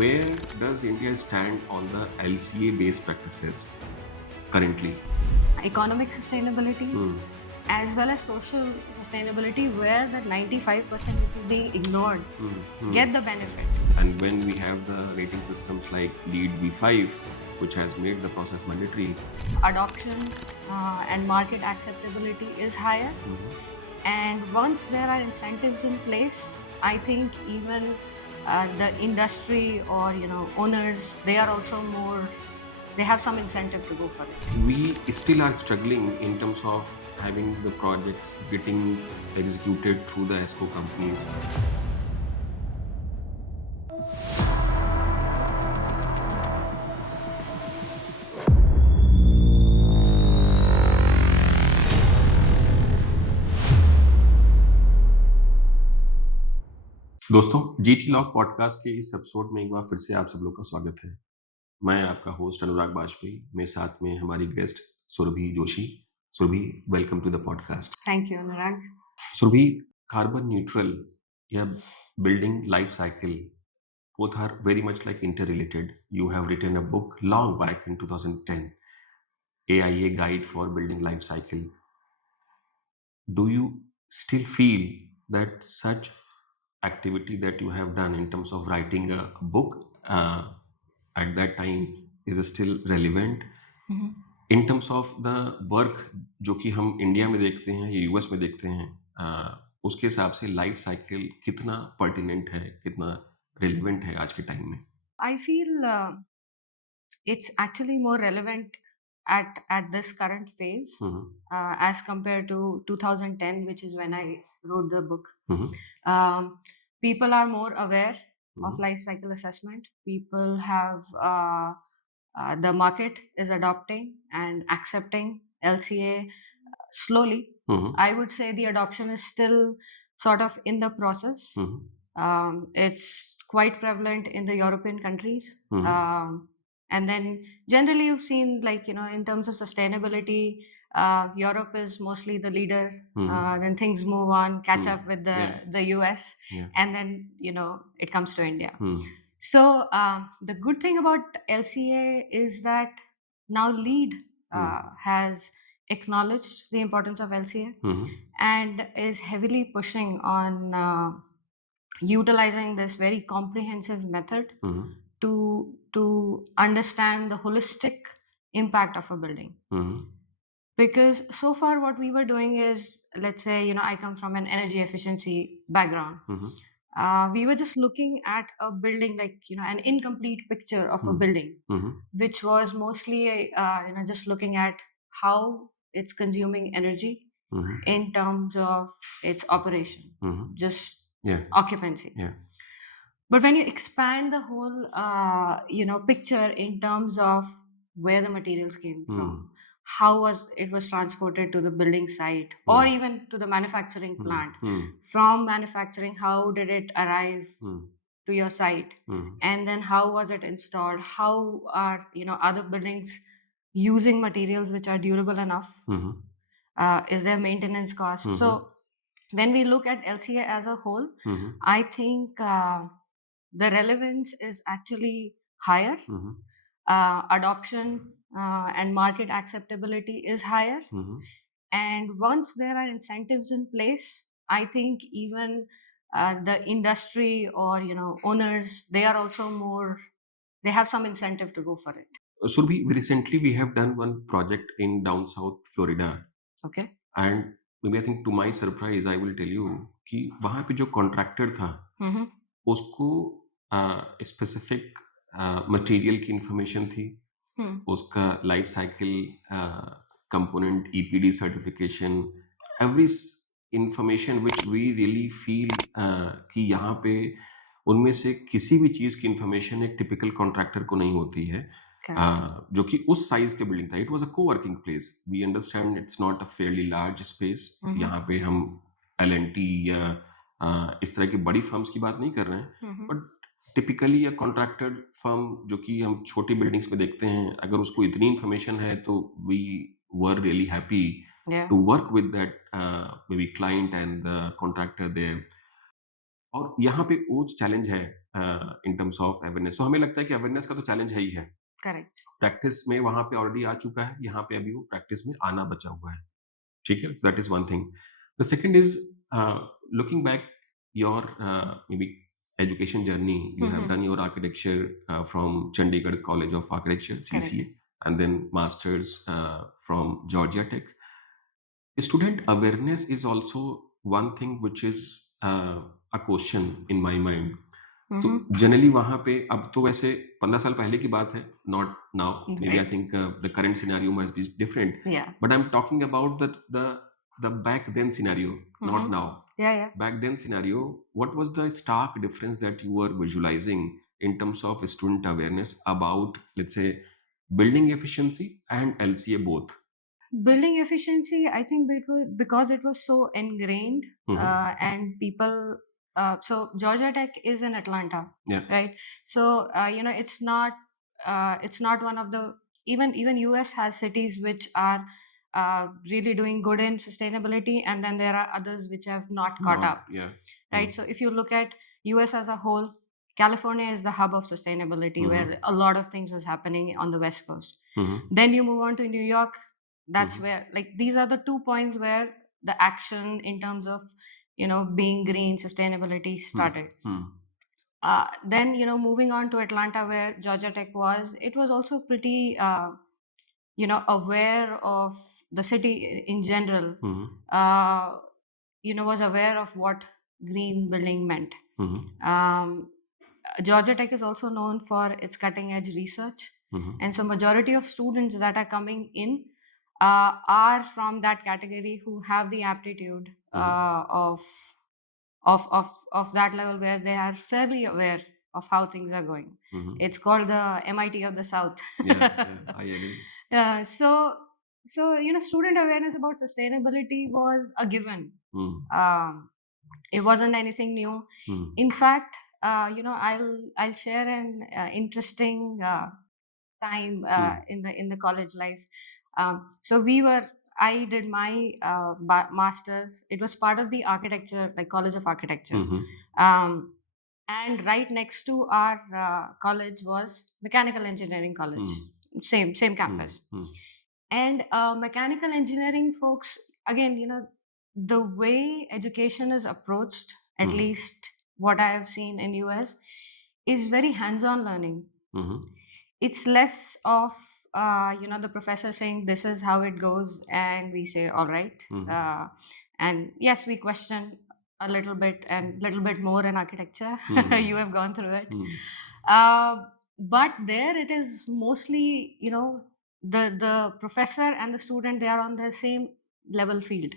where does India stand on the LCA based practices currently? Economic sustainability as well as social sustainability, where that 95% which is being ignored get the benefit. And when we have the rating systems like LEED V5, which has made the process mandatory, Adoption and market acceptability is higher. And once there are incentives in place, I think even the industry or owners, they are also more, they have some incentive to go for it. we still are struggling in terms of having the projects getting executed through the ESCO companies. दोस्तों, GT log podcast के इस episode में एक बार फिर से आप सब लोग का स्वागत है। मैं आपका होस्ट अनुराग बाजपेयी, मेरे साथ में हमारी guest Surabhi Joshi. Surabhi, welcome to the podcast. Thank you Anurag. Surabhi, carbon neutral या building life cycle, both are very much like interrelated. You have written a book long back in 2010, AIA Guide for Building Life Cycle. Do you still feel that such activity that you have done in terms of writing a book at that time is still relevant in terms of the work जो कि हम India में देखते हैं या US में देखते हैं, उसके हिसाब से लाइफ साइकिल कितना पर्टिनेंट है, कितना रिलेवेंट है आज के टाइम में? I feel it's actually more relevant at this current phase as compared to 2010, which is when I wrote the book. People are more aware of life cycle assessment. People have the market is adopting and accepting LCA slowly. I would say the adoption is still sort of in the process. It's quite prevalent in the European countries. And then generally you've seen, like, in terms of sustainability, Europe is mostly the leader. Then things move on, catch up with the US. And then, it comes to India. So the good thing about LCA is that now LEED has acknowledged the importance of LCA and is heavily pushing on utilizing this very comprehensive method to understand the holistic impact of a building. Because so far what we were doing is, let's say, I come from an energy efficiency background. We were just looking at a building, like, an incomplete picture of a building, which was mostly just looking at how it's consuming energy in terms of its operation, just occupancy. But when you expand the whole picture in terms of where the materials came from, how it was transported to the building site, or even to the manufacturing plant, from manufacturing, how did it arrive to your site, and then how was it installed, how are other buildings using materials which are durable enough, is there maintenance cost? So when we look at LCA as a whole, I think the relevance is actually higher. Adoption and market acceptability is higher. And once there are incentives in place, I think even the industry or owners, they are also more, they have some incentive to go for it. Surabhi, recently we have done one project in down south Florida. Okay. And maybe I think to my surprise I will tell you कि वहाँ पे जो contractor था उसको specific material की information थी, उसका life cycle component, EPD certification, every information which we really feel कि यहाँ पे उनमें से किसी भी चीज़ की इंफॉर्मेशन एक टिपिकल कॉन्ट्रैक्टर को नहीं होती है, जो कि उस साइज के बिल्डिंग था. It was a coworking place. We understand it's not a fairly large space. यहाँ पे हम एलएनटी या इस तरह की बड़ी फर्म्स की बात नहीं कर रहे हैं, but typically a contractor firm जो कि हम छोटी बिल्डिंग्स में देखते हैं, अगर उसको इतनी इंफॉर्मेशन है तो we were really happy to work with that maybe client and the contractor there. और यहाँ पे वो चैलेंज है इन टर्म्स ऑफ अवेयरनेस। तो हमें लगता है कि अवेयरनेस का तो चैलेंज है ही है। करेक्ट। प्रैक्टिस में वहाँ पे ऑलरेडी आ चुका है, यहाँ पे अभी वो प्रैक्टिस में आना बचा हुआ है। ठीक है? That is one thing. The second is looking back your maybe education journey. You have done your architecture from Chandigarh College of Architecture, CCA, and then masters from Georgia Tech. Student awareness is also one thing which is a question in my mind. तो generally वहाँ पे, अब तो वैसे 15 साल पहले की बात है, not now, maybe I think the current scenario must be different, but I am talking about the back then scenario, not now. Back then scenario, what was the stark difference that you were visualizing in terms of student awareness about, let's say, building efficiency and LCA both? Building efficiency, I think because it was so ingrained, and people, so Georgia Tech is in Atlanta, right? So it's not one of the, even US has cities which are really doing good in sustainability, and then there are others which have not caught up. Right. So if you look at US as a whole, California is the hub of sustainability, where a lot of things was happening on the West Coast. Then you move on to New York. That's where, like, these are the 2 points where the action in terms of being green, sustainability started. Then moving on to Atlanta, where Georgia Tech was, it was also pretty aware of the city in general. Was aware of what green building meant. Georgia Tech is also known for its cutting edge research, and so majority of students that are coming in are from that category, who have the aptitude of that level, where they are fairly aware of how things are going. It's called the MIT of the South. I agree. So student awareness about sustainability was a given. It wasn't anything new. In fact, I'll share an interesting time in the college life. So I did my master's. It was part of the architecture, like College of Architecture. And right next to our college was Mechanical Engineering College. Same campus. And mechanical engineering folks, again, the way education is approached, at least what I have seen in US, is very hands-on learning. It's less of the professor saying this is how it goes, and we say all right. And yes, we question a little bit and little bit more in architecture. You have gone through it. But there it is mostly, the professor and the student, they are on the same level field.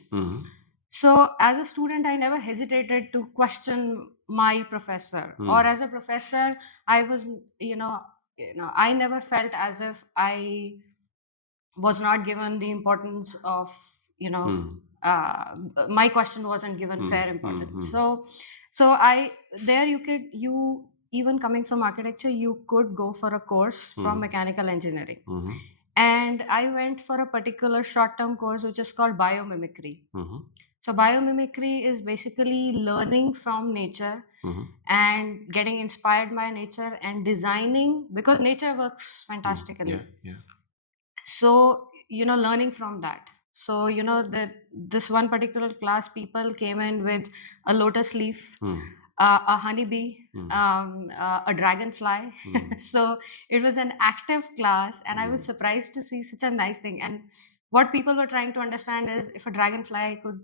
So as a student, I never hesitated to question my professor, or as a professor, I was, I never felt as if I was not given the importance of, my question wasn't given fair importance. So I there you even coming from architecture, you could go for a course from mechanical engineering. And I went for a particular short-term course which is called biomimicry. So biomimicry is basically learning from nature and getting inspired by nature and designing, because nature works fantastically. So learning from that. So this one particular class, people came in with a lotus leaf, a honeybee, a dragonfly. So it was an active class, and I was surprised to see such a nice thing. And what people were trying to understand is, if a dragonfly could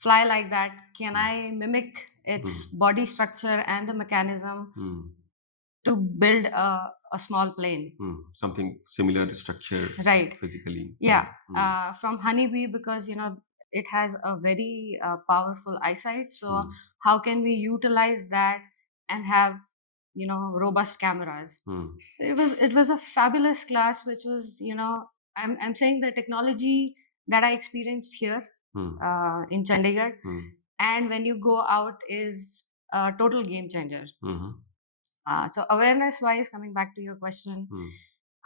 fly like that, can I mimic its body structure and the mechanism to build a small plane? Something similar structure, right? Physically. Yeah. From honeybee, because it has a very powerful eyesight. So how can we utilize that and have robust cameras? It was a fabulous class, which was I'm saying the technology that I experienced here in Chandigarh, and when you go out, is a total game changer. So awareness wise, coming back to your question,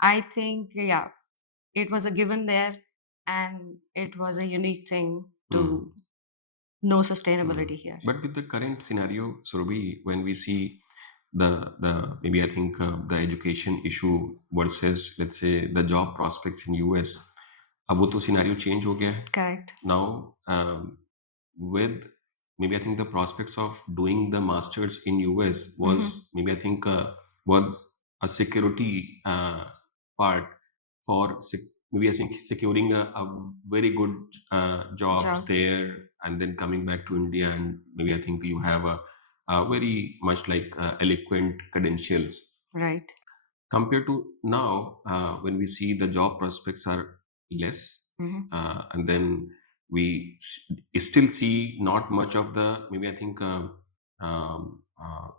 I think, yeah, it was a given there, and it was a unique thing to know sustainability here. But with the current scenario, Surabhi, when we see the maybe I think the education issue versus let's say the job prospects in US. अब वो तो scenario change हो गया है. Correct. Now with maybe I think the prospects of doing the masters in US was maybe I think was a security part for maybe I think securing a very good jobs Job. there, and then coming back to India, and maybe I think you have a very much like eloquent credentials. Right. Compared to now, when we see the job prospects are less, and then we still see not much of the maybe I think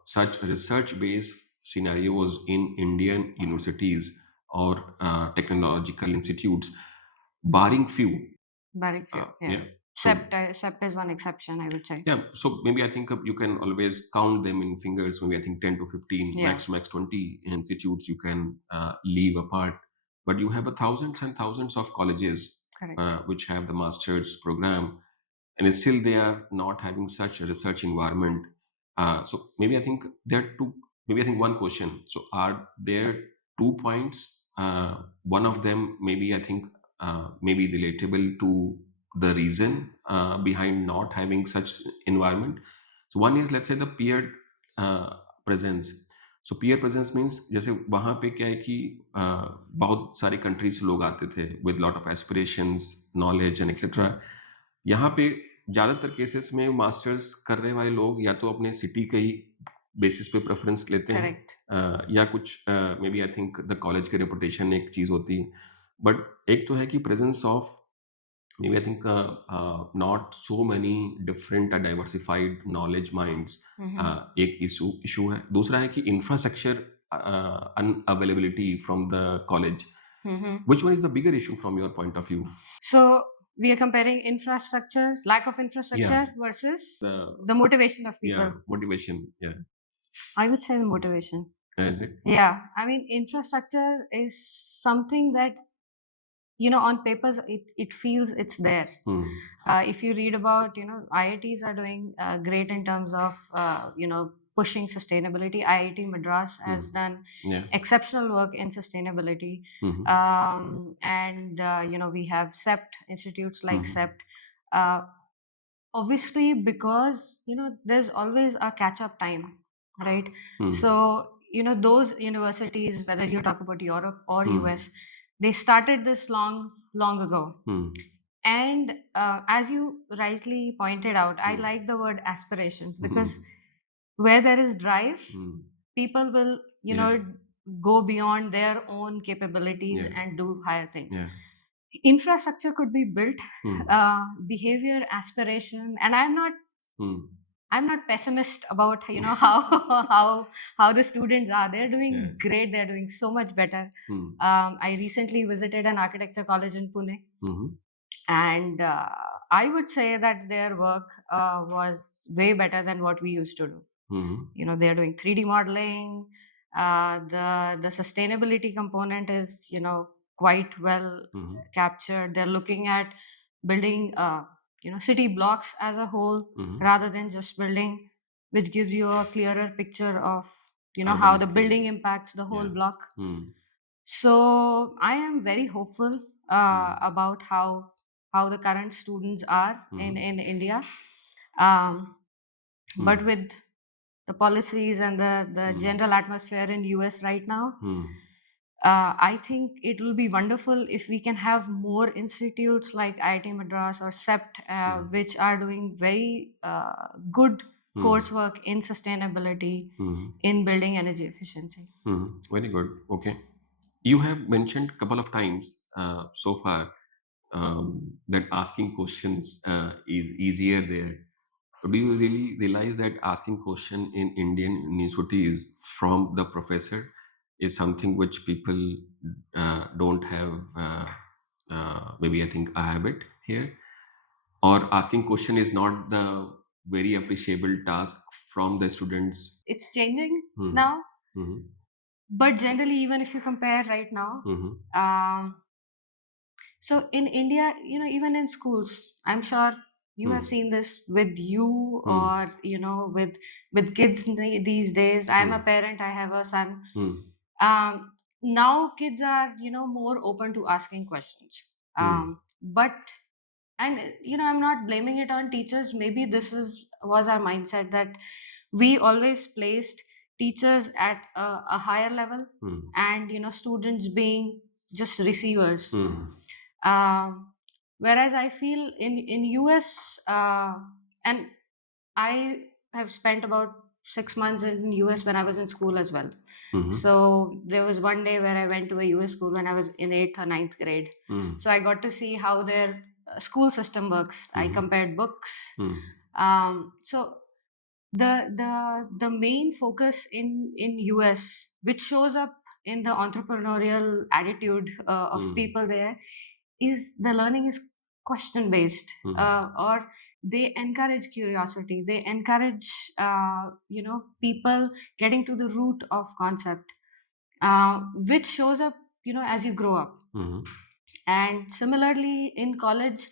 such research-based scenarios in Indian universities or technological institutes, barring few. Barring few, yeah. Yeah. So SEPT is one exception, I would say. yeah, so maybe I think you can always count them in fingers. Maybe I think 10 to 15, Yeah. max to max 20 institutes you can leave apart. But you have thousands and thousands of colleges Correct. which have the master's program, and still they are not having such a research environment. So maybe I think there are two. Maybe I think one question. So are there 2 points? One of them maybe I think maybe relatable to the reason behind not having such environment. So one is let's say the peer presence. So peer presence means जैसे वहाँ पे क्या है कि बहुत सारे countries से लोग आते थे with lot of aspirations knowledge and etcetera. यहाँ पे ज़्यादातर केसेस में मास्टर्स करने वाले लोग या तो अपने सिटी के ही बेसिस पे प्रेफरेंस लेते हैं. या कुछ maybe I think the college के रेपुटेशन एक चीज़ होती है. बट एक तो है कि presence of maybe I think not so many different diversified knowledge minds. एक issue है. दूसरा है कि infrastructure unavailability from the college. Which one is the bigger issue from your point of view? So we are comparing infrastructure, lack of infrastructure versus the motivation of people. Yeah, motivation. Yeah. I would say the motivation. Is it? Yeah, I mean infrastructure is something that on papers it feels it's there. If you read about IITs are doing great in terms of pushing sustainability. IIT Madras has done exceptional work in sustainability. And we have SEPT institutes like SEPT. Obviously because there's always a catch up time, right? So those universities, whether you talk about Europe or US, they started this long ago. And as you rightly pointed out, I like the word aspirations, because where there is drive, people will go beyond their own capabilities and do higher things. Infrastructure could be built, behavior, aspiration, and I'm not pessimist about how the students are. They're doing great. They're doing so much better. I recently visited an architecture college in Pune, and I would say that their work was way better than what we used to do. They're doing 3D modeling. The sustainability component is quite well captured. They're looking at building city blocks as a whole, rather than just building, which gives you a clearer picture of how the building impacts the whole block. So I am very hopeful about how the current students are in India. But with the policies and the general atmosphere in US right now, I think it will be wonderful if we can have more institutes like IIT Madras or SEPT, which are doing very good coursework in sustainability, in building energy efficiency. Very good. Okay. You have mentioned a couple of times so far that asking questions is easier there. Do you really realize that asking question in Indian universities from the professor is something which people don't have maybe I think a habit here, or asking question is not the very appreciable task from the students? It's changing now, but generally, even if you compare right now, so in India, even in schools, I'm sure You have seen this with you or, with kids these days. I'm a parent, I have a son. Now kids are, more open to asking questions. But, and, I'm not blaming it on teachers. Maybe was our mindset that we always placed teachers at a higher level, and, students being just receivers. Whereas I feel in US, and I have spent about 6 months in US when I was in school as well. So there was one day where I went to a US school when I was in 8th or 9th grade. So I got to see how their school system works. I compared books. So the main focus in US, which shows up in the entrepreneurial attitude of people there, is the learning is question based, or they encourage curiosity. They encourage people getting to the root of concept, which shows up as you grow up. And similarly in college,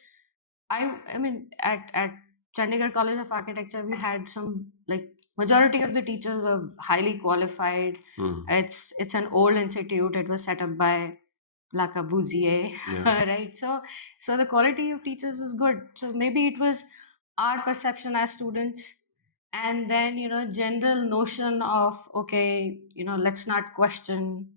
I mean at Chandigarh College of Architecture, we had some, like, majority of the teachers were highly qualified. It's an old institute. It was set up by Le Corbusier. Yeah. Right? So the quality of teachers was good. So maybe it was our perception as students, and then general notion of, okay, let's not question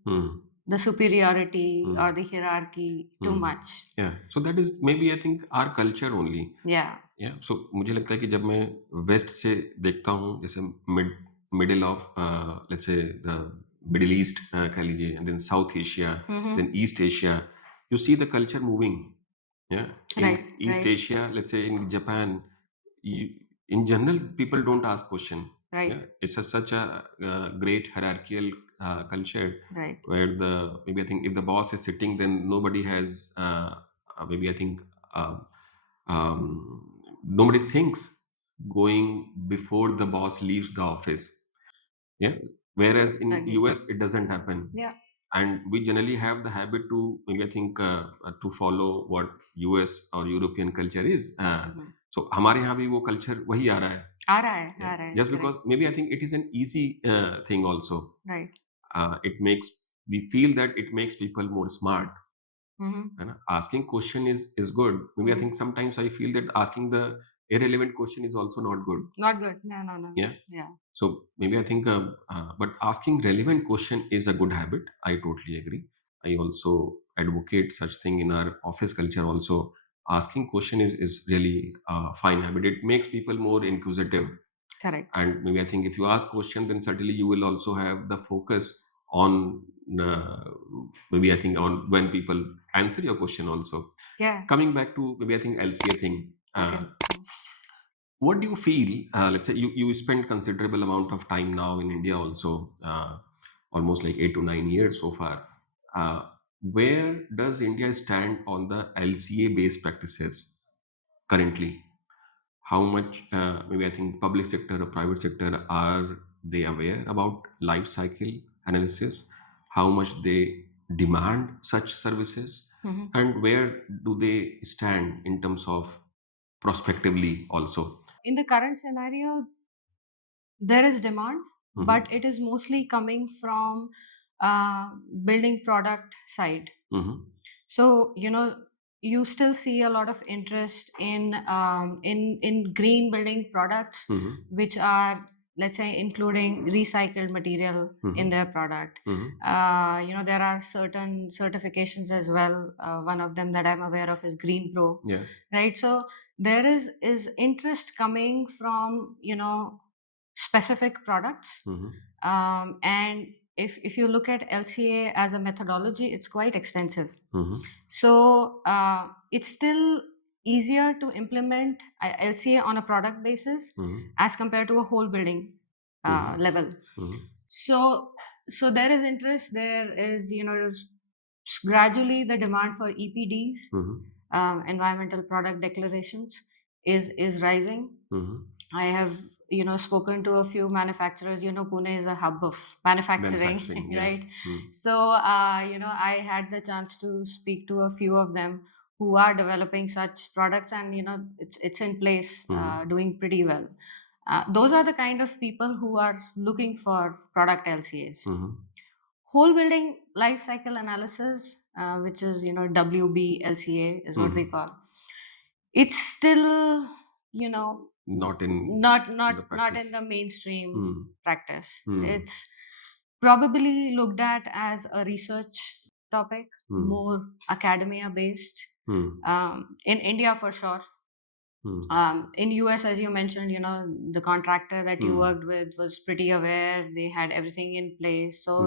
the superiority or the hierarchy too much. Yeah. So that is maybe I think our culture only. Yeah. Yeah. So मुझे लगता है कि जब मैं waste से देखता हूँ, जैसे middle of let's say the middle east कह लीजिए, and then South Asia, then East Asia, you see the culture moving. Yeah. In East Asia, let's say in Japan, in general, people don't ask question. Right. Yeah. It's such a great hierarchical culture. Right. Where maybe I think if the boss is sitting, then nobody has maybe I think nobody thinks going before the boss leaves the office. Yeah. Whereas in Agree. US it doesn't happen. Yeah. And we generally have the habit to maybe I think to follow what US or European culture is. So हमारे यहाँ भी वो culture वही आ रहा है. आ रहा है. Just because maybe I think it is an easy thing also. Right. We feel that it makes people more smart. Mm-hmm. And asking question is good. Maybe I think sometimes I feel that asking the irrelevant question is also not good. Not good. No. Yeah. Yeah. So maybe I think, but asking relevant question is a good habit. I totally agree. I also advocate such thing in our office culture also. Asking question is really a fine habit. It makes people more inquisitive. Correct. And maybe I think if you ask question, then certainly you will also have the focus on maybe I think on when people answer your question also. Yeah. Coming back to maybe I think LCA thing. Okay. What do you feel? Let's say you spend considerable amount of time now in India also, almost like 8 to 9 years so far. Where does India stand on the LCA based practices currently? How much maybe I think public sector or private sector are they aware about life cycle analysis? How much they demand such services? And where do they stand in terms of prospectively also? In the current scenario, there is demand, but it is mostly coming from building product side. So you still see a lot of interest in green building products, which are, let's say, including recycled material in their product. There are certain certifications as well. One of them that I'm aware of is Green Pro. Yeah. Right. So there is interest coming from specific products. And if you look at LCA as a methodology, it's quite extensive. So it's still easier to implement LCA on a product basis as compared to a whole building level. So there is interest. There is gradually the demand for EPDs, environmental product declarations, is rising. I have spoken to a few manufacturers. Pune is a hub of manufacturing, yeah. right? So I had the chance to speak to a few of them who are developing such products, and it's in place, doing pretty well. Those are the kind of people who are looking for product LCAs. Whole building life cycle analysis, which is WBLCA is what we call. It's still not in not in the mainstream practice. It's probably looked at as a research topic, more academia based. In India, for sure. In US, as you mentioned, the contractor that you worked with was pretty aware. They had everything in place. So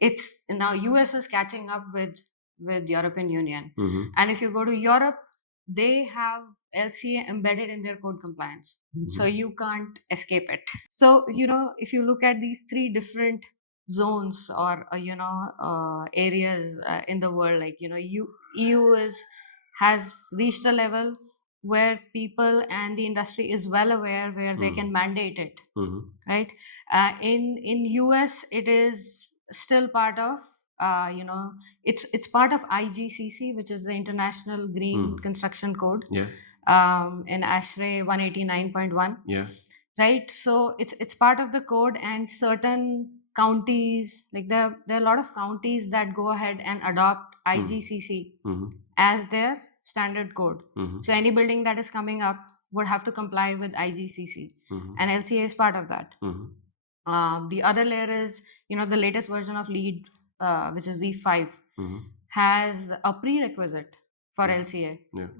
it's now US is catching up with European Union. And if you go to Europe, they have LCA embedded in their code compliance. So you can't escape it. So, if you look at these three different zones, or areas in the world, like EU has reached a level where people and the industry is well aware, where they can mandate it, right? In US, it is still part of it's part of IGCC, which is the International Green Construction Code. Yeah. In ASHRAE 189.1. Yeah. Right, so it's part of the code, and certain counties, like there are a lot of counties that go ahead and adopt IGCC as their standard code. So any building that is coming up would have to comply with IGCC, and LCA is part of that. The other layer is, the latest version of LEED, which is V5, has a prerequisite for LCA,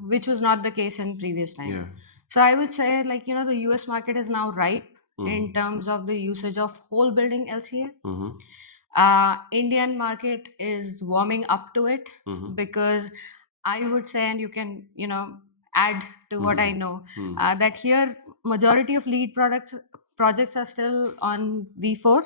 which was not the case in previous time. Yeah. So I would say, like, the US market is now ripe in terms of the usage of whole building LCA. Indian market is warming up to it, because I would say, and you can, add to what I know, that here majority of LEED projects are still on V4.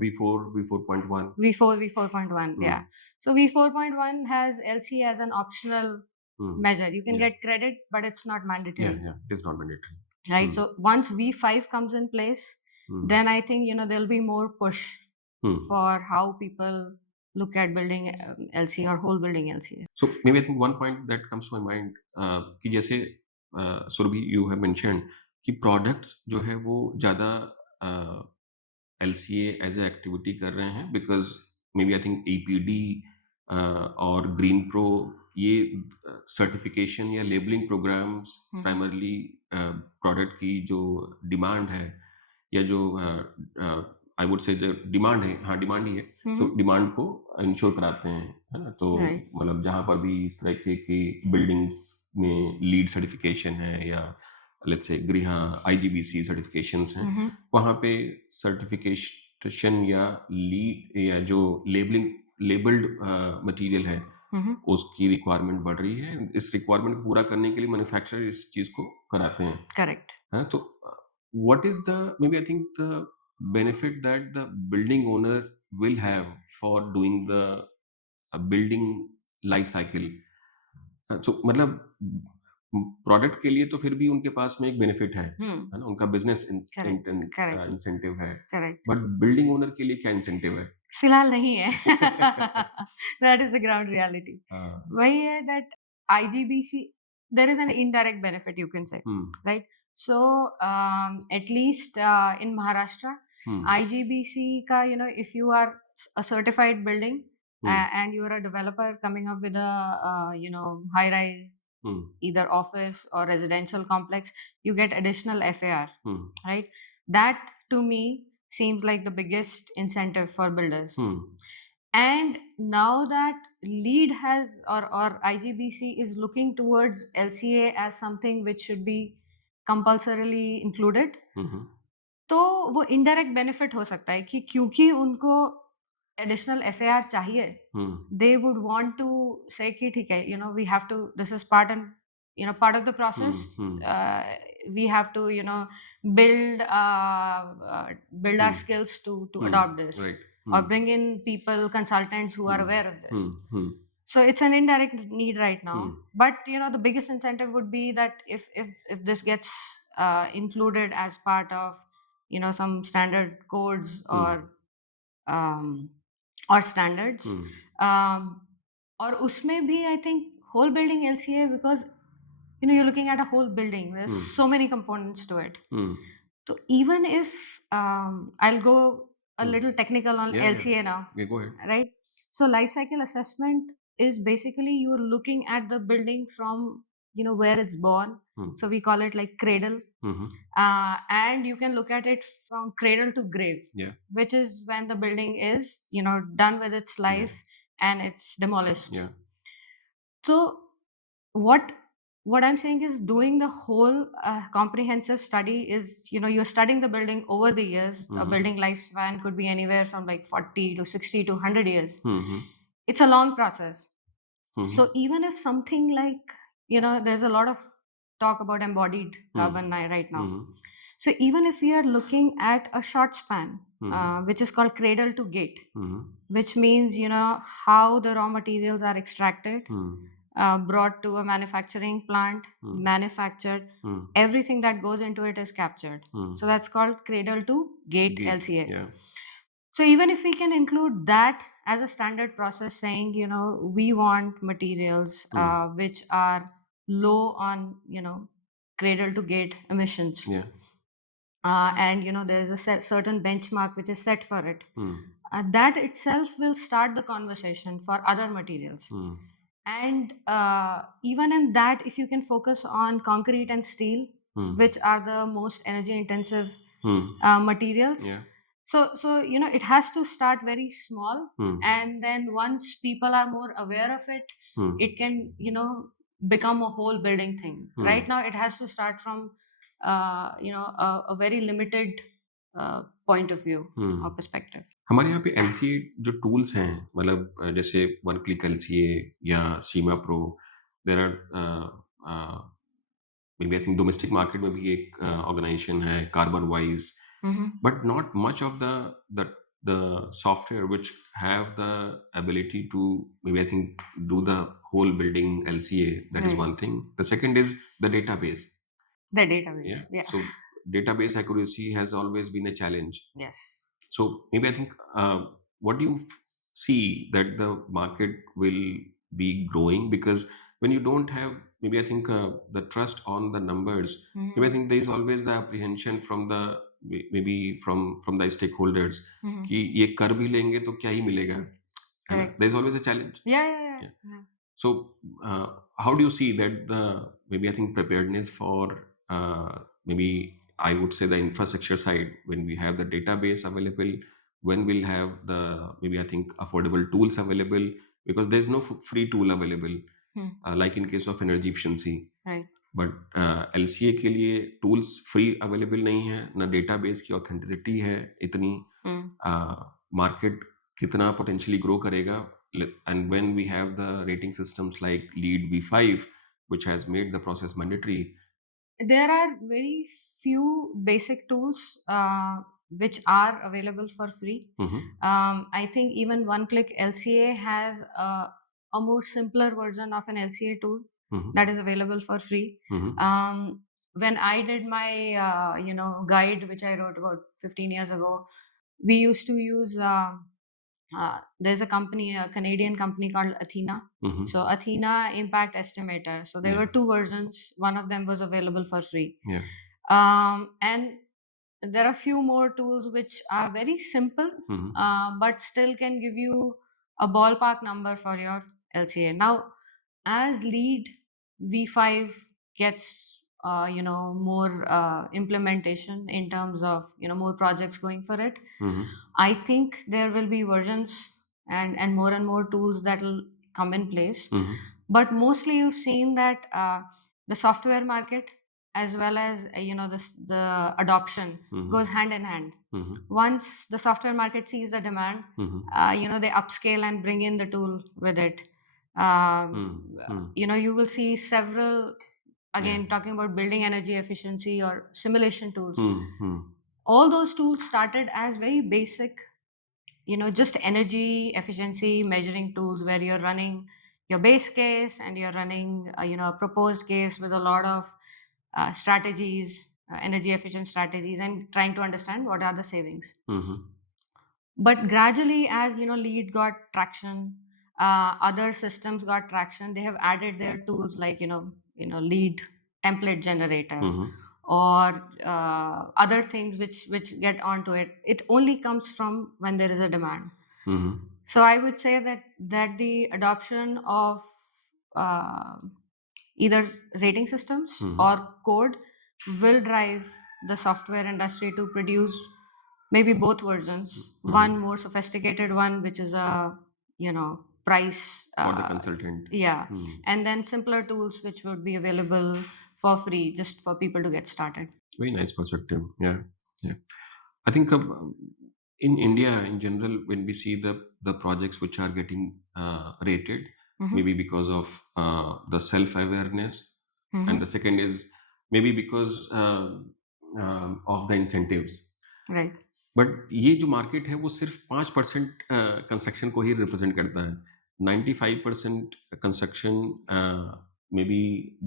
V4, V4.1. V4, V4.1, yeah. So V4.1 has LCA as an optional measure. You can get credit, but it's not mandatory. Yeah, it is not mandatory. Right. So once V5 comes in place, then I think there'll be more push for how people look at building LCA or whole building LCA. So maybe I think one point that comes to my mind, कि जैसे Surabhi, you have mentioned कि products जो है वो ज़्यादा LCA as a activity कर रहे हैं, because maybe I think EPD और ग्रीन प्रो, ये सर्टिफिकेशन या लेबलिंग प्रोग्राम्स प्राइमरली प्रोडक्ट की जो डिमांड है, या जो आई वुड से जो डिमांड है, हाँ डिमांड ही है, सो डिमांड को इंश्योर कराते हैं, है ना? तो मतलब जहाँ पर भी इस तरह की बिल्डिंग्स में लीड सर्टिफिकेशन है, या लेट्स से गृह IGBC सर्टिफिकेशंस हैं, वहाँ पे सर्टिफिकेशन या लीड या जो लेबल्ड मटेरियल है, उसकी रिक्वायरमेंट बढ़ रही है. इस रिक्वायरमेंट को पूरा करने के लिए मैन्युफैक्चरर इस चीज को कराते हैं. करेक्ट. हाँ, तो what is the maybe I think the benefit that the building owner will have for doing the building life cycle. So मतलब प्रोडक्ट के लिए तो फिर भी उनके पास में एक बेनिफिट है ना, उनका बिजनेस इंसेंटिव है, बट बिल्डिंग ओनर के लिए क्या इंसेंटिव है? फिलहाल नहीं है. That is the ground reality. वही है that IGBC, there is an indirect benefit, you can say, right? So at least in Maharashtra, IGBC ka, if you are a certified building and you are a developer coming up with a high rise, either office or residential complex, you get additional FAR, right? That to me seems like the biggest incentive for builders. And now that LEED has or IGBC is looking towards LCA as something which should be compulsorily included, तो वो indirect benefit हो सकता है कि क्योंकि उनको additional FAR चाहिए, they would want to say कि ठीक है, we have to, this is part and part of the process, we have to build our skills to adopt this, right. or bring in people, consultants who are aware of this. So it's an indirect need right now, but the biggest incentive would be that if this gets included as part of some standard codes or standards, और उसमें भी I think whole building LCA because you're looking at a whole building. There's so many components to it. So even if I'll go a little technical on LCA now. Yeah, go ahead. Right? So life cycle assessment is basically you're looking at the building from where it's born. So we call it like cradle. And you can look at it from cradle to grave. Yeah. Which is when the building is done with its life and it's demolished. Yeah. So what I'm saying is doing the whole comprehensive study is you're studying the building over the years. A building lifespan could be anywhere from like 40 to 60 to 100 years. It's a long process. So even if something like there's a lot of talk about embodied carbon right now. So even if we are looking at a short span, which is called cradle to gate, which means how the raw materials are extracted, brought to a manufacturing plant, manufactured, everything that goes into it is captured. So that's called cradle to gate LCA. Yeah. So even if we can include that as a standard process, saying we want materials which are low on cradle to gate emissions. Yeah. And there's a certain benchmark which is set for it. That itself will start the conversation for other materials. And even in that, if you can focus on concrete and steel, which are the most energy intensive materials. Yeah. So it has to start very small, and then once people are more aware of it, it can become a whole building thing. Right now, it has to start from a very limited point of view or perspective. हमारे यहाँ पे LCA जो tools हैं मतलब जैसे one click LCA या Seema pro there are maybe I think domestic market में भी एक organization है carbon wise but not much of the software which have the ability to maybe I think do the whole building LCA. That is Right. one thing. The second is the database. The database. Yeah. So database accuracy has always been a challenge. Yes. So maybe I think what do you see that the market will be growing? Because when you don't have maybe I think the trust on the numbers, maybe I think there is always the apprehension from the maybe from the stakeholders कि ये कर भी लेंगे तो क्या ही मिलेगा, है ना? There is always a challenge. Yeah. So how do you see that the maybe I think preparedness for maybe I would say the infrastructure side, when we have the database available, when we'll have the maybe I think affordable tools available, because there's no free tool available like in case of energy efficiency. Right. But LCA के लिए tools free available नहीं है, ना database की authenticity है इतनी, market कितना potentially grow करेगा, and when we have the rating systems like LEED V5 which has made the process mandatory. There are very few basic tools which are available for free. I think even one-click LCA has a more simpler version of an LCA tool that is available for free. When I did my guide, which I wrote about 15 years ago, we used to use there's a company, a Canadian company called Athena. So Athena Impact Estimator. So there were two versions. One of them was available for free. And there are a few more tools which are very simple, but still can give you a ballpark number for your LCA. Now, as lead V5 gets more implementation in terms of more projects going for it, I think there will be versions and more tools that will come in place. But mostly you've seen that the software market as well as the adoption goes hand in hand. Once the software market sees the demand, they upscale and bring in the tool with it. You will see several, again, talking about building energy efficiency or simulation tools. All those tools started as very basic, just energy efficiency measuring tools where you're running your base case and you're running, a proposed case with a lot of strategies, energy efficient strategies, and trying to understand what are the savings. But gradually, as lead got traction, Other systems got traction. They have added their tools like lead template generator, or other things which get onto it. It only comes from when there is a demand. So I would say that the adoption of either rating systems or code will drive the software industry to produce maybe both versions. One more sophisticated one, which is a price for the consultant. Yeah. And then simpler tools which would be available for free just for people to get started. Very nice perspective. Yeah, yeah. I think in India in general, when we see the projects which are getting rated, maybe because of the self awareness, and the second is maybe because of the incentives. Right. But ये जो market है वो सिर्फ 5% construction को ही represent करता है. 95% construction may be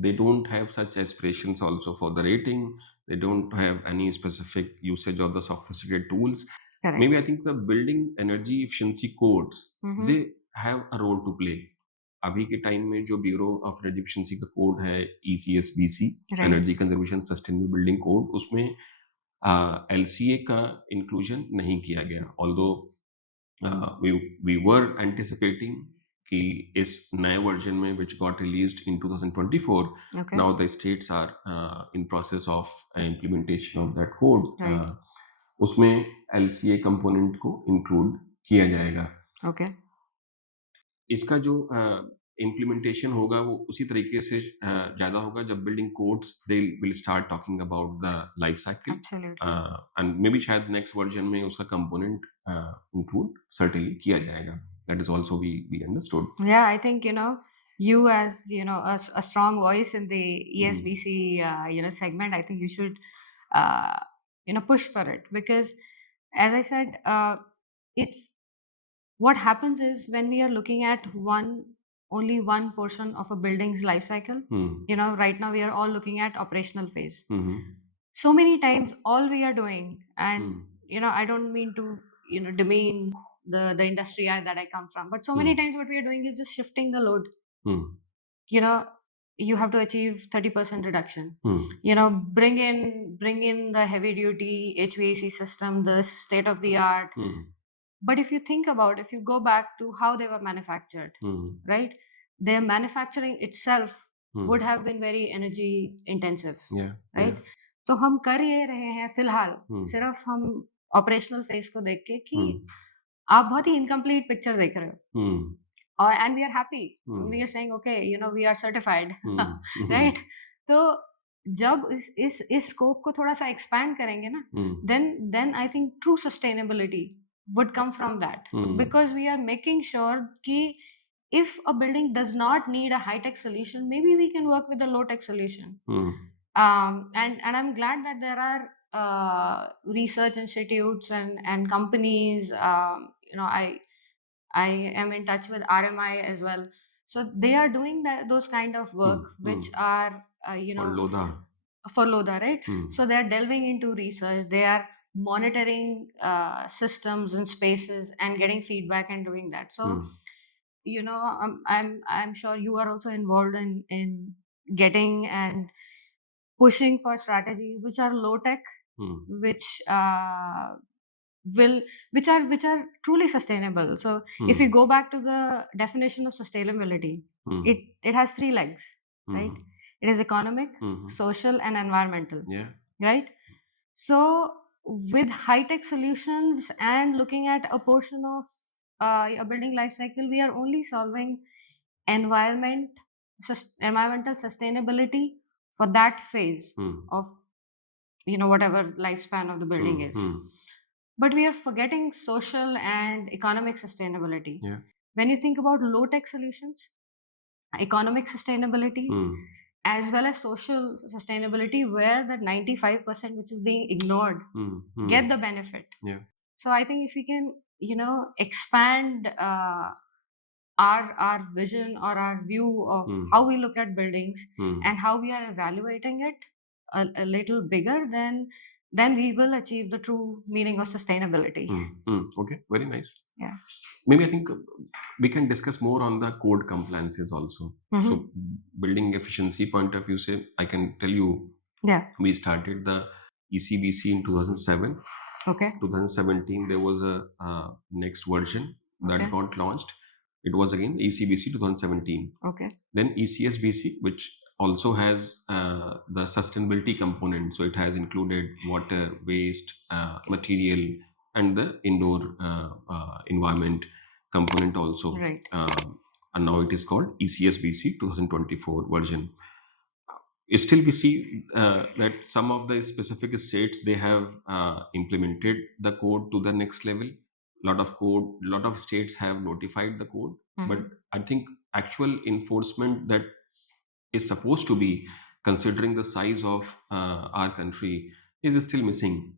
they don't have such aspirations also for the rating. They don't have any specific usage of the sophisticated tools. Correct. Maybe I think the building energy efficiency codes, they have a role to play. अभी के time में जो bureau of energy efficiency का code है ECSBC, Right. Energy conservation sustainable building code, उसमें LCA का inclusion नहीं किया गया. ऑल्दो वी वर एंटिसिपेटिंग कि इस नए वर्जन में which got released in 2024, Okay. Now the states are in process of implementation of that code. Right. उसमें LCA कंपोनेंट को इंक्लूड किया जाएगा. Okay. इसका जो इम्प्लीमेंटेशन होगा वो उसी तरीके से ज़्यादा होगा जब building codes they will start talking about the life cycle. And maybe शायद नेक्स्ट वर्जन में उसका कंपोनेंट इंक्लूड सर्टेनली किया जाएगा. That is also we understood. Yeah, I think you as a strong voice in the ESBC segment. I think you should push for it, because as I said, it's what happens is when we are looking at only one portion of a building's life cycle. Right now we are all looking at operational phase. So many times all we are doing, and I don't mean to demean the industry that I come from, but so many times what we are doing is just shifting the load. You have to achieve 30% reduction. Bring in the heavy duty HVAC system, the state of the art. But if you think about, if you go back to how they were manufactured, right, their manufacturing itself would have been very energy intensive. Right. तो हम कर ये रहे हैं फिलहाल सिर्फ हम operational phase को देख के कि आप बहुत ही इनकम्प्लीट पिक्चर देख रहे हो, और and we are happy, we are saying okay we are certified. Right. तो जब इस स्कोप को थोड़ा सा एक्सपैंड करेंगे ना, then I think true sustainability would come from that. Because we are making sure ki if a building does not need a high tech solution, maybe we can work with a low tech solution. And I'm glad that there are research institutes and companies. I am in touch with RMI as well, so they are doing those kind of work which are for LODA, right? So they are delving into research, they are monitoring systems and spaces and getting feedback and doing that. So I'm sure you are also involved in getting and pushing for strategies which are low tech, which are truly sustainable. So if we go back to the definition of sustainability, it has three legs, right? It is economic, social, and environmental. Right. So with high tech solutions and looking at a portion of a building life cycle, we are only solving environmental sustainability for that phase of whatever lifespan of the building is. But we are forgetting social and economic sustainability. When you think about low tech solutions, economic sustainability, as well as social sustainability, where that 95% which is being ignored get the benefit. So I think if we can expand our vision or our view of how we look at buildings and how we are evaluating it a little bigger, then then we will achieve the true meaning of sustainability. Okay, very nice. Yeah. Maybe I think we can discuss more on the code compliances also. So, building efficiency point of view, say I can tell you, Yeah. we started the ECBC in 2007. Okay. 2017 there was a next version that Okay. got launched. It was again ECBC 2017. Okay. Then ECSBC, which also has the sustainability component. So it has included water, waste, material, and the indoor environment component also. Right. And now it is called ECSBC 2024 version. Still we see that some of the specific states, they have implemented the code to the next level. Lot of states have notified the code, but I think actual enforcement that is supposed to be, considering the size of our country, is still missing.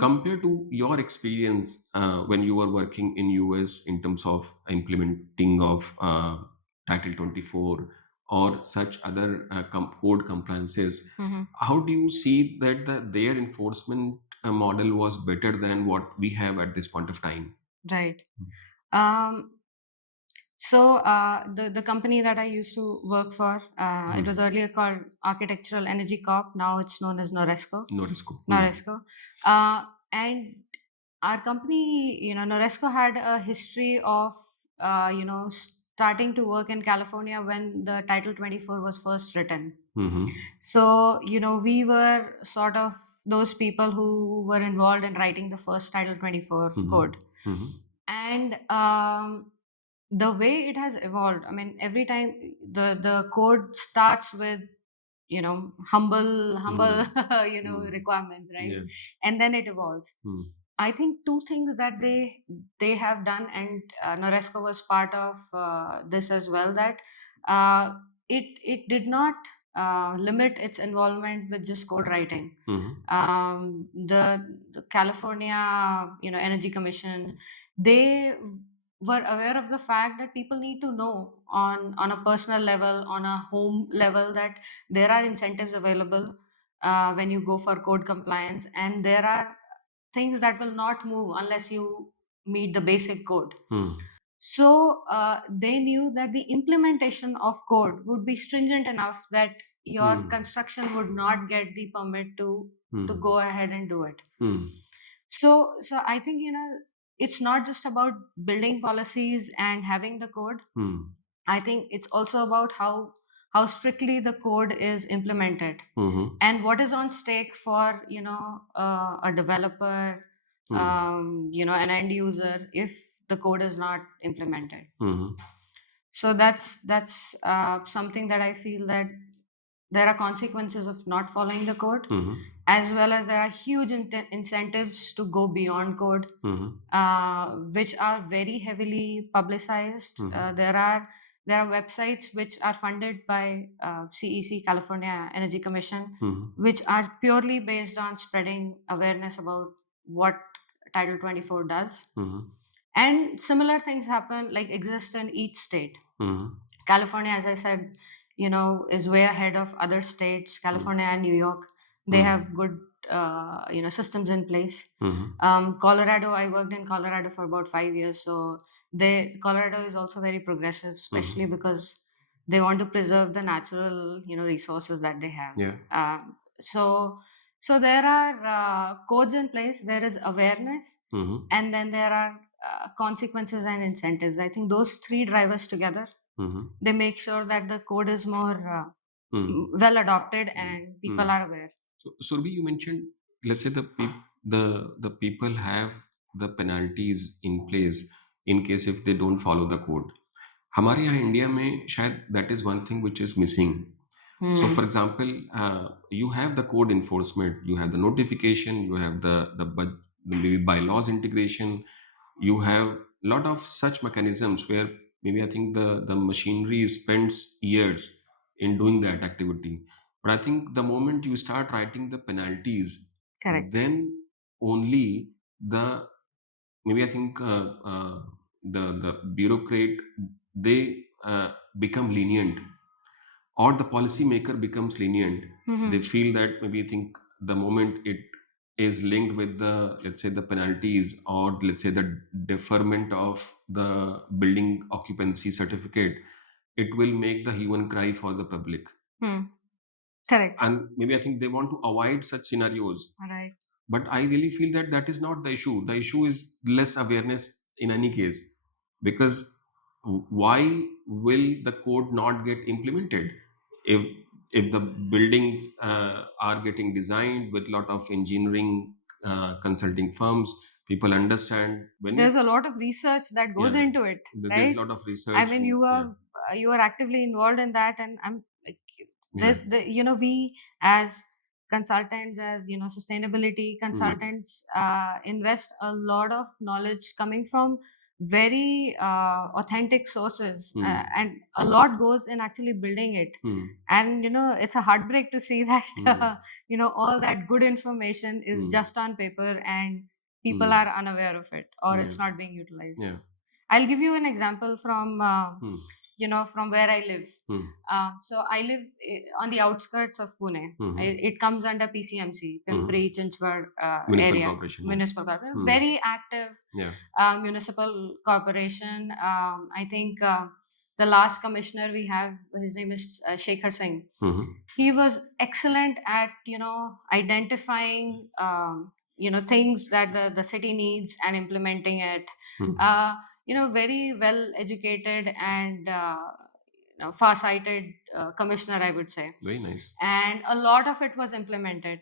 Compared to your experience when you were working in US in terms of implementing of Title 24 or such other code compliances, how do you see that their enforcement model was better than what we have at this point of time? Right. So the company that I used to work for, it was earlier called Architectural Energy Corp. Now it's known as Noresco. Noresco. Noresco. And our company, Noresco had a history of, starting to work in California when the Title 24 was first written. So, we were sort of those people who were involved in writing the first Title 24 code. And the way it has evolved, I mean, every time the code starts with, humble, requirements, right? Yeah. And then it evolves. I think two things that they have done, and Noresco was part of this as well. That it did not limit its involvement with just code writing. The California, Energy Commission, they were aware of the fact that people need to know on a personal level, on a home level, that there are incentives available when you go for code compliance, and there are things that will not move unless you meet the basic code. So they knew that the implementation of code would be stringent enough that your construction would not get the permit to go ahead and do it. So I think, it's not just about building policies and having the code. I think it's also about how strictly the code is implemented, and what is on stake for, a developer, an end user, if the code is not implemented. So that's something that I feel that there are consequences of not following the code, as well as there are huge incentives to go beyond code, which are very heavily publicized. There are websites which are funded by CEC, California Energy Commission, which are purely based on spreading awareness about what Title 24 does. And similar things exist in each state. California, as I said, is way ahead of other states. California and New York, they have good, systems in place. Colorado, I worked in Colorado for about 5 years, so Colorado is also very progressive, especially because they want to preserve the natural, resources that they have. Yeah. So there are codes in place. There is awareness, and then there are consequences and incentives. I think those three drivers together, they make sure that the code is more well adopted and people are aware. So, Surabhi, you mentioned, let's say the people have the penalties in place in case if they don't follow the code. हमारे यहाँ India में शायद that is one thing which is missing. So, for example, you have the code enforcement, you have the notification, you have the maybe bylaws integration, you have a lot of such mechanisms where maybe I think the machinery spends years in doing that activity. But I think the moment you start writing the penalties, Correct. then only the maybe I think the bureaucrat, they become lenient, or the policymaker becomes lenient. They feel that maybe I think the moment is linked with the, let's say, the penalties, or let's say the deferment of the building occupancy certificate, it will make the hue and cry for the public. Correct. And maybe I think they want to avoid such scenarios. Right. But I really feel that that is not the issue. The issue is less awareness in any case. Because why will the code not get implemented if the buildings are getting designed with a lot of engineering consulting firms? People understand when There's a lot of research that goes into it, there's right? a lot of research. I mean, you are actively involved in that, and I'm like, we as consultants, as sustainability consultants, invest a lot of knowledge coming from very authentic sources, and a lot goes in actually building it. And it's a heartbreak to see that all that good information is just on paper, and people are unaware of it, or it's not being utilized. I'll give you an example from from where I live. So I live on the outskirts of Pune. It comes under PCMC, Pimpri Chinchwad Municipal area. corporation, Municipal corporation. Very active municipal corporation. I think the last commissioner we have, his name is Shekhar Singh. He was excellent at identifying things that the city needs and implementing it. Very well educated and far-sighted commissioner, I would say. Very nice. And a lot of it was implemented.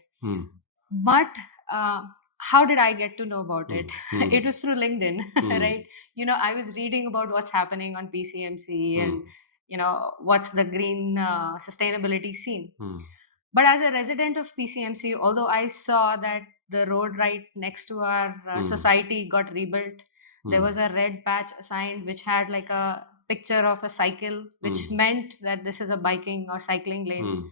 But how did I get to know about it? It was through LinkedIn, right? I was reading about what's happening on PCMC and what's the green sustainability scene. But as a resident of PCMC, although I saw that the road right next to our society got rebuilt, there was a red patch assigned which had like a picture of a cycle, which meant that this is a biking or cycling lane.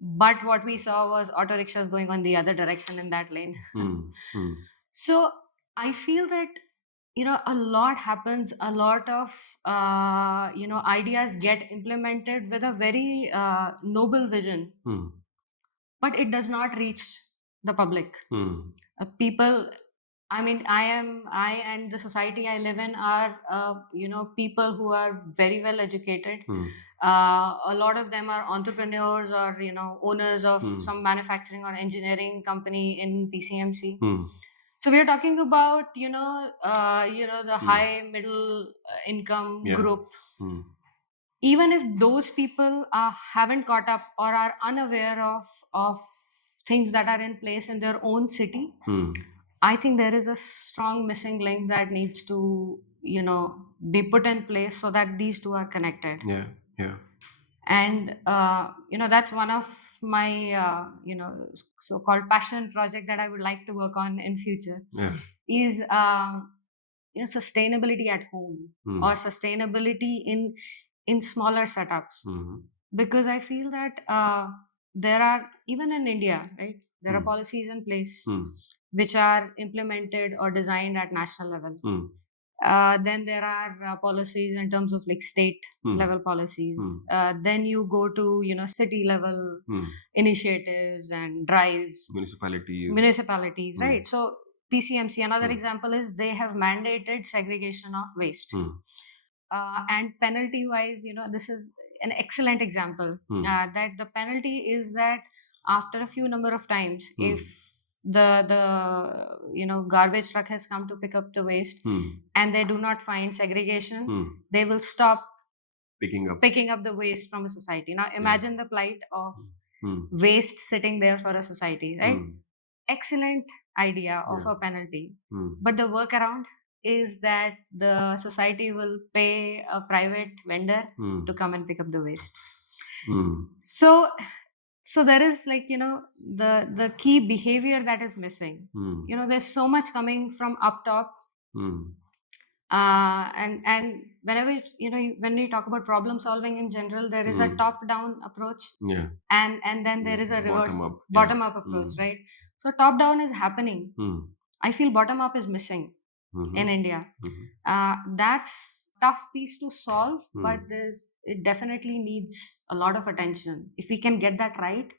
But what we saw was auto rickshaws going on the other direction in that lane. So I feel that a lot happens, a lot of ideas get implemented with a very noble vision, but it does not reach the public. People, I mean, I and the society I live in are people who are very well educated. A lot of them are entrepreneurs or owners of some manufacturing or engineering company in PCMC. So we are talking about the high middle income group. Even if those people haven't caught up or are unaware of things that are in place in their own city, I think there is a strong missing link that needs to be put in place so that these two are connected. And that's one of my so-called passion project that I would like to work on in future. Is sustainability at home, or sustainability in smaller setups. Because I feel that there are, even in India, right, there are policies in place which are implemented or designed at national level. Then there are policies in terms of like state level policies. Then you go to city level initiatives and drives. Municipalities, right? So PCMC, another example is they have mandated segregation of waste. And penalty wise, this is an excellent example. That the penalty is that after a few number of times, if the garbage truck has come to pick up the waste and they do not find segregation, they will stop picking up the waste from a society. Now imagine the plight of waste sitting there for a society, right? Excellent idea of a penalty. But the workaround is that the society will pay a private vendor to come and pick up the waste. So there is like the key behavior that is missing. There's so much coming from up top. And whenever when we talk about problem solving in general, there is a top down approach, and then there is a reverse bottom up approach, right? So top down is happening. I feel bottom up is missing in India. That's tough piece to solve, but it definitely needs a lot of attention. If we can get that right,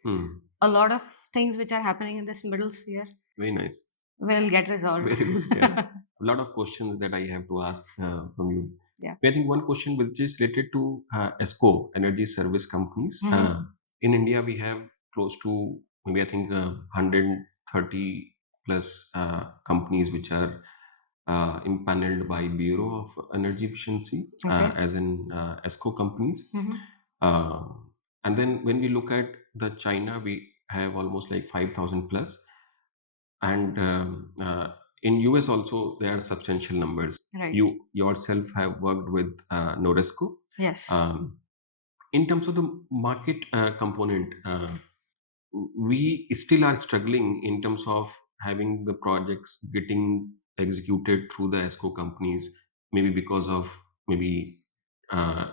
a lot of things which are happening in this middle sphere Very nice. will get resolved. Very good. Yeah. A lot of questions that I have to ask from you. Yeah. I think one question which is related to ESCO, energy service companies. In India, we have close to maybe I think 130 plus companies which are impaneled by Bureau of Energy Efficiency, Okay. as in ESCO companies. Uh, and then when we look at the China, we have almost like 5,000 plus, and in US also there are substantial numbers. Right. You yourself have worked with Noresco. Yes. In terms of the market component, we still are struggling in terms of having the projects getting executed through the ESCO companies, maybe because of maybe uh,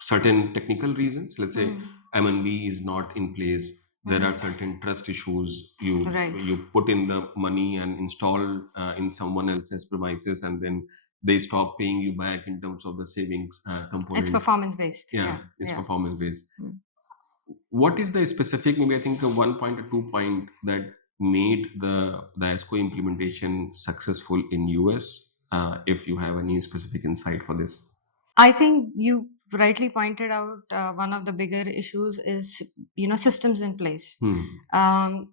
certain technical reasons. Let's say M&B is not in place. There are certain trust issues. Right. You put in the money and install in someone else's premises, and then they stop paying you back in terms of the savings component. It's performance based. Yeah, it's Yeah. performance based. What is the specific, maybe I think a 1 point or 2 point that made the ESCO implementation successful in US? If you have any specific insight for this. I think you rightly pointed out one of the bigger issues is systems in place. Um,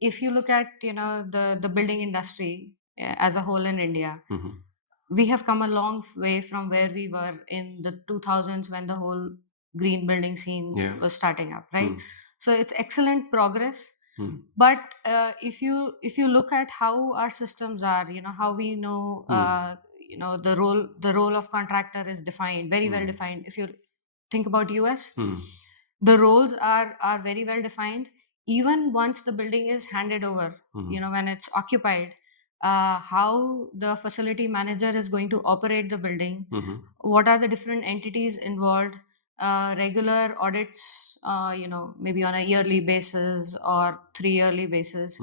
if you look at the building industry as a whole in India, we have come a long way from where we were in the 2000s when the whole green building scene was starting up, right? So it's excellent progress. But if you look at how our systems are, how we know the role of contractor is defined, very well defined. If you think about US, the roles are very well defined. Even once the building is handed over, when it's occupied, how the facility manager is going to operate the building, what are the different entities involved, regular audits, maybe on a yearly basis or 3 yearly basis,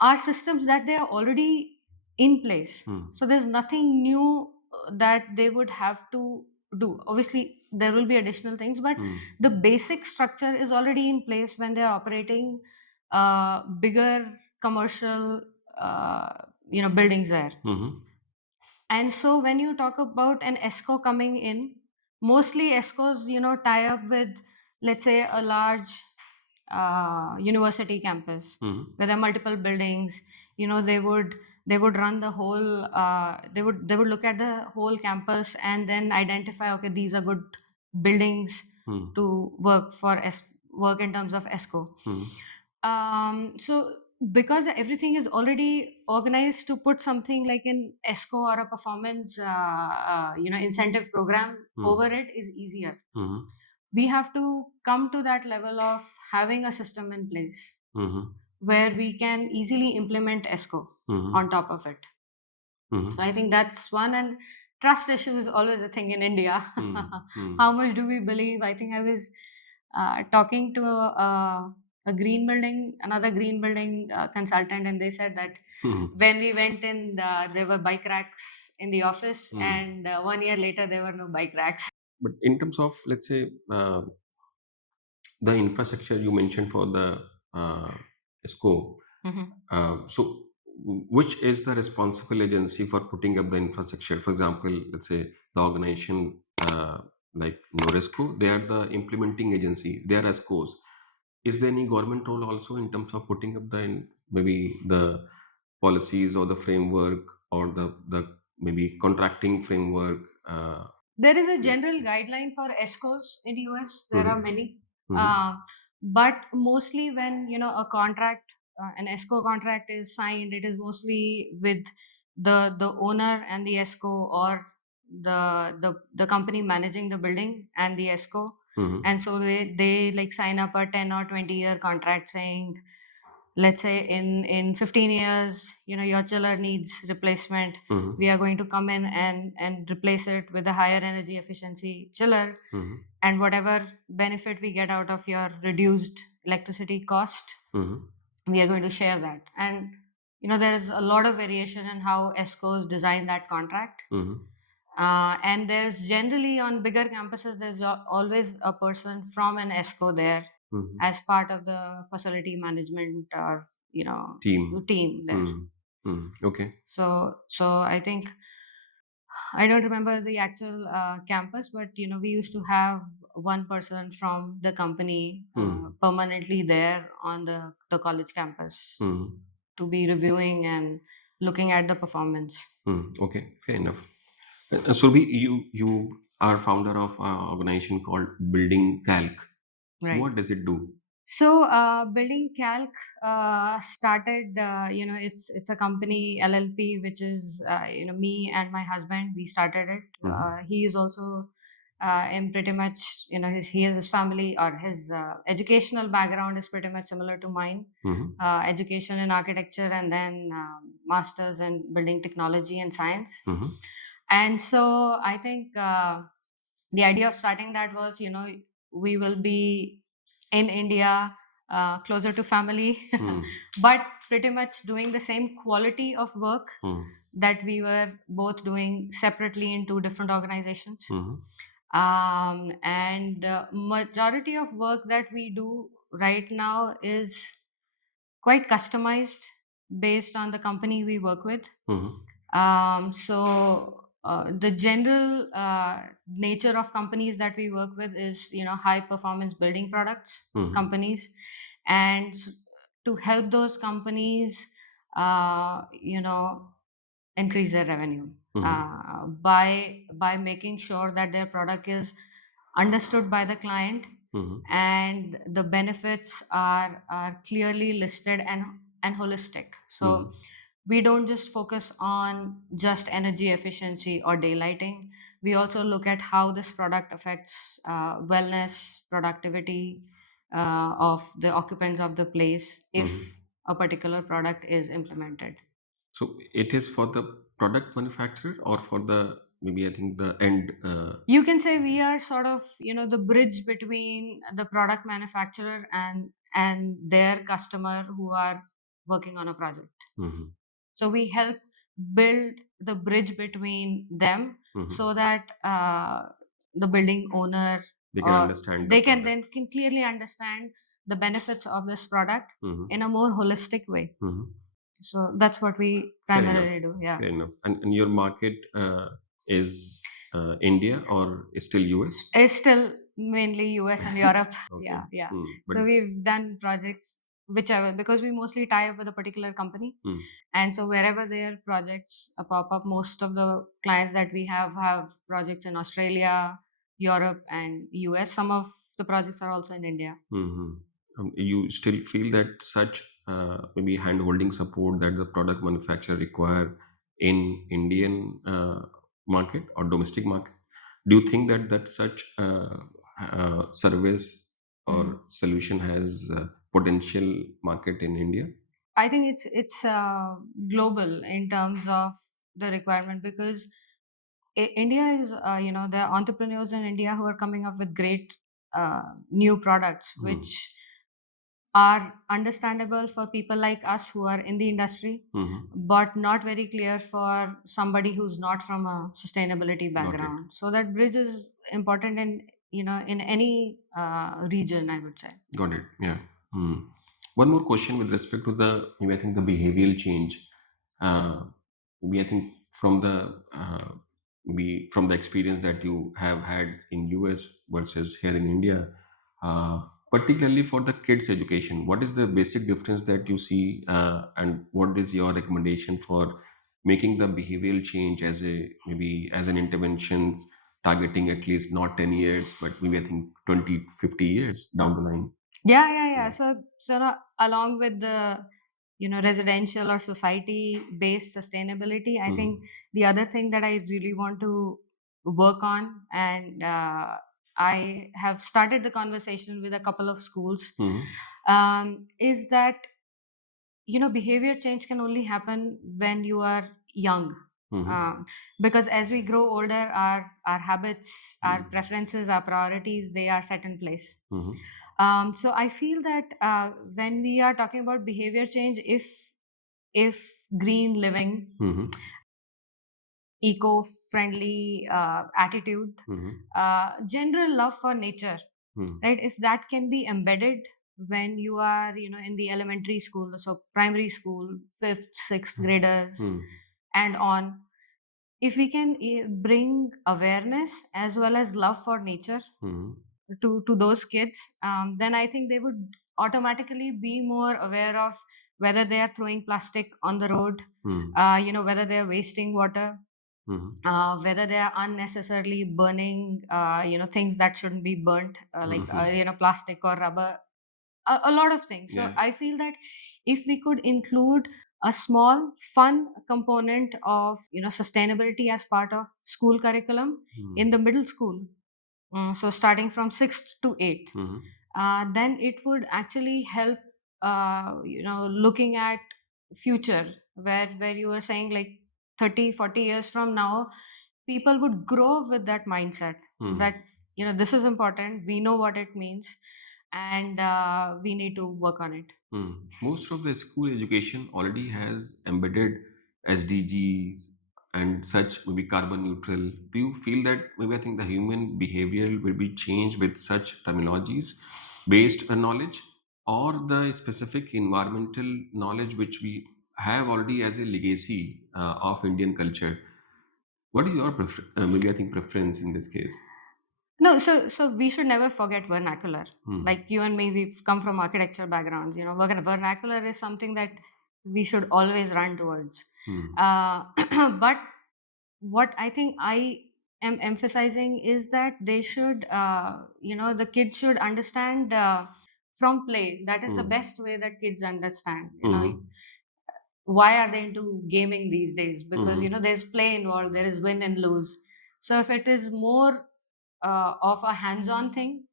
are systems that they are already in place. So there's nothing new that they would have to do. Obviously, there will be additional things, but the basic structure is already in place when they are operating bigger commercial, buildings there. And so when you talk about an ESCO coming in, mostly ESCOs, tie up with, let's say, a large university campus where there are multiple buildings. They would run the whole. They would look at the whole campus and then identify, okay, these are good buildings to work in terms of ESCO. So because everything is already organized, to put something like an ESCO or a performance incentive program over it is easier. We have to come to that level of having a system in place where we can easily implement ESCO on top of it. So I think that's one. And trust issue is always a thing in India. How much do we believe? I think I was talking to another green building consultant, and they said that when we went in, there were bike racks in the office, and 1 year later, there were no bike racks. But in terms of, let's say, the infrastructure you mentioned for the ESCO, so which is the responsible agency for putting up the infrastructure? For example, let's say the organization like Noresco, they are the implementing agency. They are ESCOs. Is there any government role also in terms of putting up maybe the policies or the framework or the maybe contracting framework? There is a general guideline for ESCOs in US. There are many. But mostly when an ESCO contract is signed, it is mostly with the owner and the ESCO, or the company managing the building and the ESCO. And so they like sign up a 10 or 20-year contract saying, let's say in 15 years, your chiller needs replacement. We are going to come in and replace it with a higher energy efficiency chiller, and whatever benefit we get out of your reduced electricity cost, we are going to share that. And there is a lot of variation in how ESCOs design that contract. And there's generally, on bigger campuses, there's always a person from an ESCO there as part of the facility management or team there. Okay. So I think I don't remember the actual campus, but we used to have one person from the company permanently there on the college campus to be reviewing and looking at the performance. Okay, fair enough. Surabhi, you are founder of an organization called Building Calc. Right. What does it do? So, Building Calc started. It's a company LLP, which is me and my husband. We started it. He is also in pretty much he has his family or his educational background is pretty much similar to mine. Education in architecture and then masters in building technology and science. And so I think the idea of starting that was we will be in India, closer to family, but pretty much doing the same quality of work that we were both doing separately in two different organizations. And majority of work that we do right now is quite customized based on the company we work with. The general nature of companies that we work with is high performance building products companies, and to help those companies increase their revenue by making sure that their product is understood by the client and the benefits are clearly listed and holistic. So we don't just focus on just energy efficiency or daylighting. We also look at how this product affects wellness, productivity of the occupants of the place if a particular product is implemented. So it is for the product manufacturer or for the maybe I think the end. You can say we are sort of the bridge between the product manufacturer and their customer who are working on a project. So we help build the bridge between them so that the building owner They can understand the they can product. then can clearly understand the benefits of this product in a more holistic way. So that's what we primarily do. Yeah. Fair enough. And your market is India or is still US? It's still mainly US and Europe. Okay. Yeah, yeah. But So we've done projects whichever because we mostly tie up with a particular company. And so wherever their projects pop up, most of the clients that we have projects in Australia, Europe, and US. Some of the projects are also in India. You still feel that such maybe hand-holding support that the product manufacturer require in Indian market or domestic market? Do you think that such service or solution has potential market in India? I think it's global in terms of the requirement because India is there are entrepreneurs in India who are coming up with great new products which are understandable for people like us who are in the industry, but not very clear for somebody who's not from a sustainability background. So that bridge is important in any region, I would say. Got it. Yeah. One more question with respect to the, maybe I think the behavioral change. Maybe I think from the maybe from the experience that you have had in US versus here in India, particularly for the kids' education, what is the basic difference that you see, and what is your recommendation for making the behavioral change as a maybe as an intervention targeting at least not 10 years, but maybe I think 20, 50 years down the line? Yeah. So along with the residential or society based sustainability, I think the other thing that I really want to work on, and I have started the conversation with a couple of schools, is that behavior change can only happen when you are young. Because as we grow older, our habits, our preferences, our priorities, they are set in place. So I feel that when we are talking about behavior change, if green living, eco-friendly attitude, general love for nature, right? If that can be embedded when you are, in the elementary school, so primary school, fifth, sixth graders, and on. If we can bring awareness as well as love for nature to those kids, then I think they would automatically be more aware of whether they are throwing plastic on the road, whether they are wasting water, whether they are unnecessarily burning, things that shouldn't be burnt, like plastic or rubber, a lot of things. So Yeah. I feel that if we could include a small fun component of sustainability as part of school curriculum in the middle school, so starting from 6th to 8th, then it would actually help, looking at future, where you were saying like 30, 40 years from now, people would grow with that mindset that this is important, we know what it means, and we need to work on it. Most of the school education already has embedded SDGs and such, maybe carbon neutral. Do you feel that maybe I think the human behavior will be changed with such terminologies based on knowledge, or the specific environmental knowledge which we have already as a legacy of Indian culture? What is your maybe I think preference in this case? No, so we should never forget vernacular. Like you and me, we've come from architecture backgrounds. Vernacular is something that we should always run towards. But what I think I am emphasizing is that they should, the kids should understand from play. That is the best way that kids understand. Why are they into gaming these days? Because there's play involved, there is win and lose. So if it is more of a hands-on thing,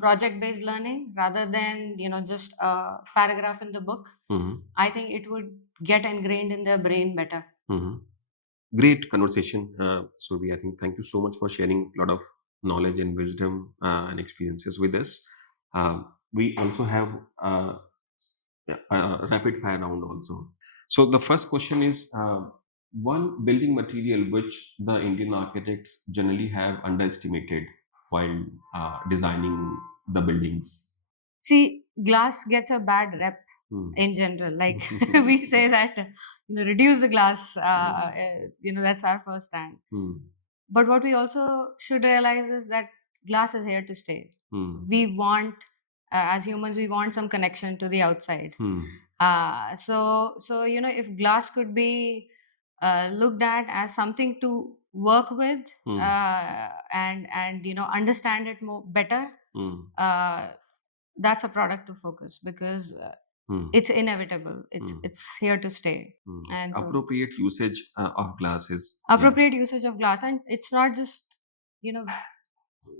project-based learning, rather than just a paragraph in the book, I think it would get ingrained in their brain better. Great conversation, Survi. I think thank you so much for sharing a lot of knowledge and wisdom and experiences with us. We also have a rapid fire round also. So the first question is one building material which the Indian architects generally have underestimated while designing the buildings. See, glass gets a bad rep in general. Like we say that, reduce the glass. That's our first stand. But what we also should realize is that glass is here to stay. We want, as humans, we want some connection to the outside. So if glass could be looked at as something to work with, and understand it more better, that's a product to focus, because it's inevitable. It's here to stay. And so Appropriate usage of glasses. appropriate usage of glass, and it's not just, you know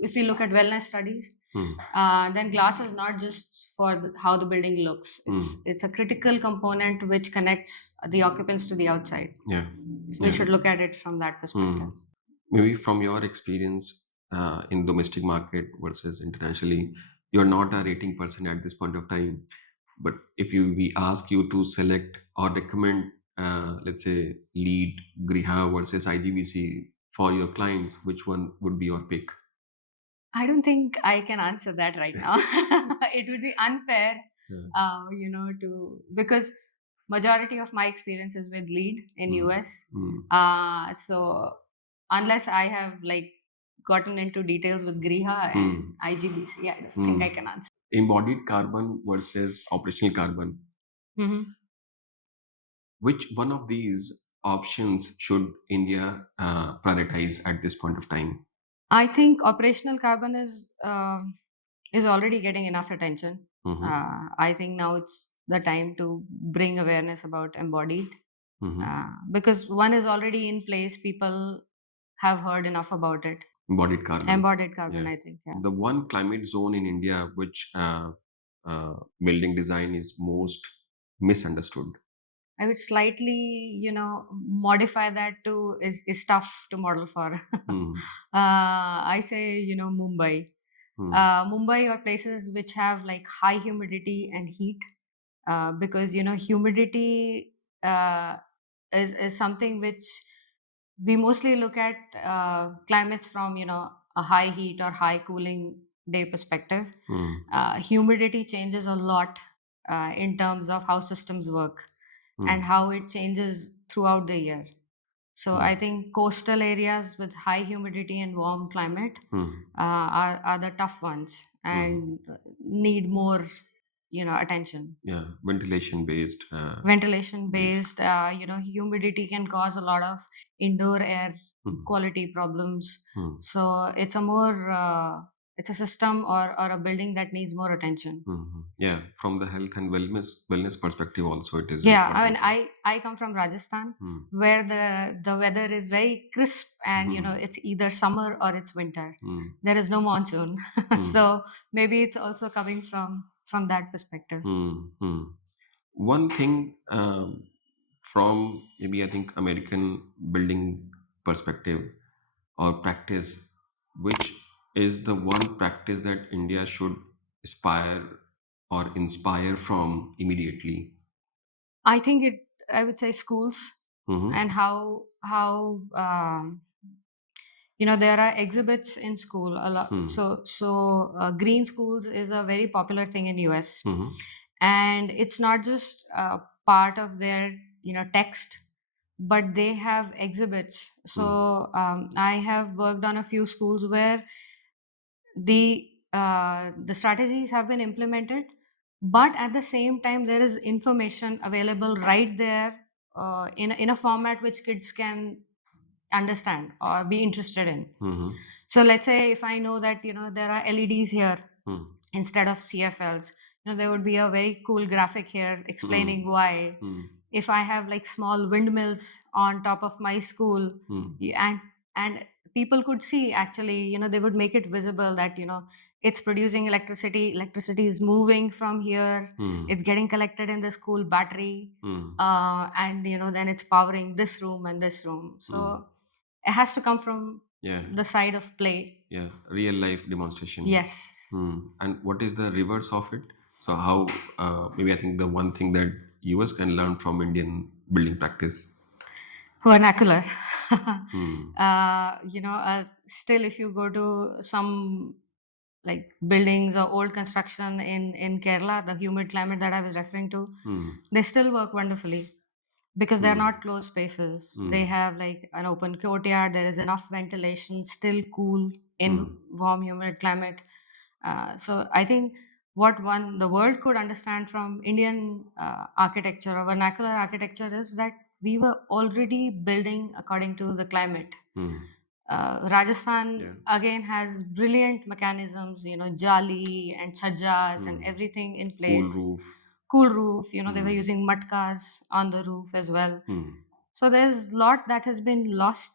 if you look at wellness studies, then glass is not just for how the building looks. It's a critical component which connects the occupants to the outside. Yeah. So we should look at it from that perspective. Maybe from your experience in domestic market versus internationally, you're not a rating person at this point of time. But if we ask you to select or recommend, let's say, lead Griha versus IGBC for your clients, which one would be your pick? I don't think I can answer that right now. It would be unfair, because majority of my experience is with lead in US. So unless I have like gotten into details with Griha and IGBC, I don't think I can answer. Embodied carbon versus operational carbon. Which one of these options should India prioritize at this point of time? I think operational carbon is already getting enough attention. I think now it's the time to bring awareness about embodied, because one is already in place. People have heard enough about it. Embodied carbon. Embodied carbon, Yeah. I think. Yeah. The one climate zone in India which building design is most misunderstood. I would slightly, modify that to is tough to model for. I say, Mumbai. Mumbai or places which have like high humidity and heat, because humidity is something which we mostly look at climates from a high heat or high cooling day perspective. Humidity changes a lot in terms of how systems work and how it changes throughout the year. So I think coastal areas with high humidity and warm climate are the tough ones and need more, attention. Yeah, ventilation based. Ventilation based, humidity can cause a lot of indoor air quality problems. So it's a more, it's a system or a building that needs more attention. Yeah, from the health and wellness perspective also it is Yeah, important. I mean, I come from Rajasthan, where the weather is very crisp, and it's either summer or it's winter. There is no monsoon, so maybe it's also coming from that perspective. One thing from maybe I think American building perspective or practice, which is the one practice that India should aspire or inspire from immediately? I think I would say schools and how there are exhibits in school a lot. So green schools is a very popular thing in US, and it's not just part of their text, but they have exhibits. So I have worked on a few schools where the strategies have been implemented, but at the same time there is information available right there in a format which kids can understand or be interested in. So let's say if I know that there are LEDs here instead of CFLs, there would be a very cool graphic here explaining why. If I have like small windmills on top of my school, and people could see, actually, they would make it visible that it's producing electricity is moving from here, it's getting collected in the school battery, and then it's powering this room and this room. So it has to come from the side of play. Yeah, real life demonstration. Yes. And what is the reverse of it? So how maybe I think the one thing that US can learn from Indian building practice. Vernacular. Still, if you go to some like buildings or old construction in Kerala, the humid climate that I was referring to, they still work wonderfully because they're not closed spaces. They have like an open courtyard. There is enough ventilation, still cool in warm, humid climate. So I think what the world could understand from Indian architecture or vernacular architecture is that we were already building according to the climate. Rajasthan again has brilliant mechanisms, jali and chhajjas and everything in place. Cool roof. They were using matkas on the roof as well. So there's a lot that has been lost.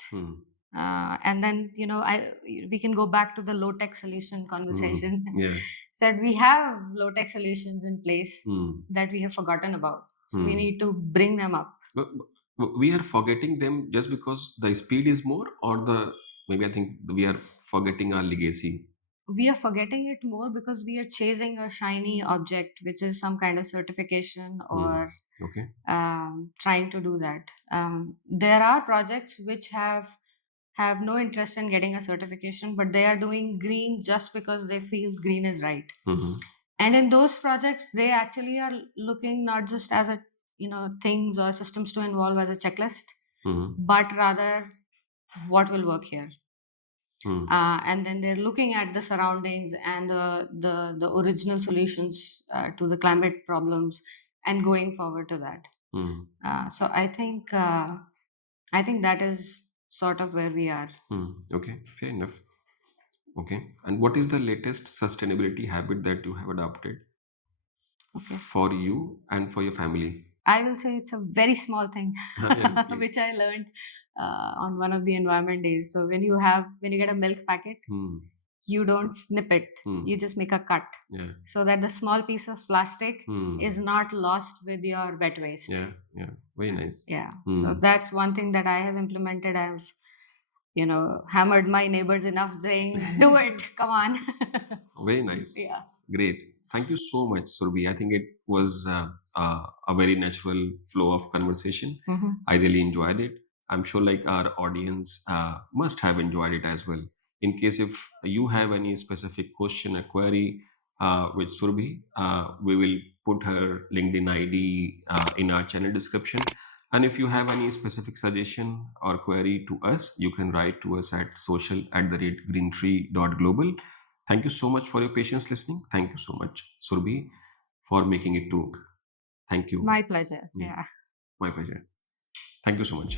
And then we can go back to the low tech solution conversation. Yeah. Said we have low tech solutions in place that we have forgotten about. So we need to bring them up. But we are forgetting them just because the speed is more, or maybe I think we are forgetting our legacy. We are forgetting it more because we are chasing a shiny object, which is some kind of certification or Okay. Trying to do that. There are projects which have no interest in getting a certification, but they are doing green just because they feel green is right. And in those projects, they actually are looking not just as a things or systems to involve as a checklist, but rather what will work here. And then they're looking at the surroundings and the original solutions to the climate problems and going forward to that. So I think that is sort of where we are. Okay, fair enough. Okay, and what is the latest sustainability habit that you have adopted for you and for your family? I will say it's a very small thing, Yeah, please. which I learned on one of the environment days. So when you get a milk packet, you don't snip it, you just make a cut, Yeah. so that the small piece of plastic is not lost with your wet waste. Yeah, very nice. Yeah. So that's one thing that I have implemented. I've hammered my neighbors enough saying, do it, come on. Very nice. Yeah. Great. Thank you so much, Surabhi. I think it was a very natural flow of conversation. I really enjoyed it. I'm sure like our audience must have enjoyed it as well. In case if you have any specific question or query with Surabhi, we will put her LinkedIn ID in our channel description. And if you have any specific suggestion or query to us, you can write to us at social@greentree.global. Thank you so much for your patience listening. Thank you so much, Surabhi, for making it too. Thank you. My pleasure. Yeah, Yeah. my pleasure. Thank you so much.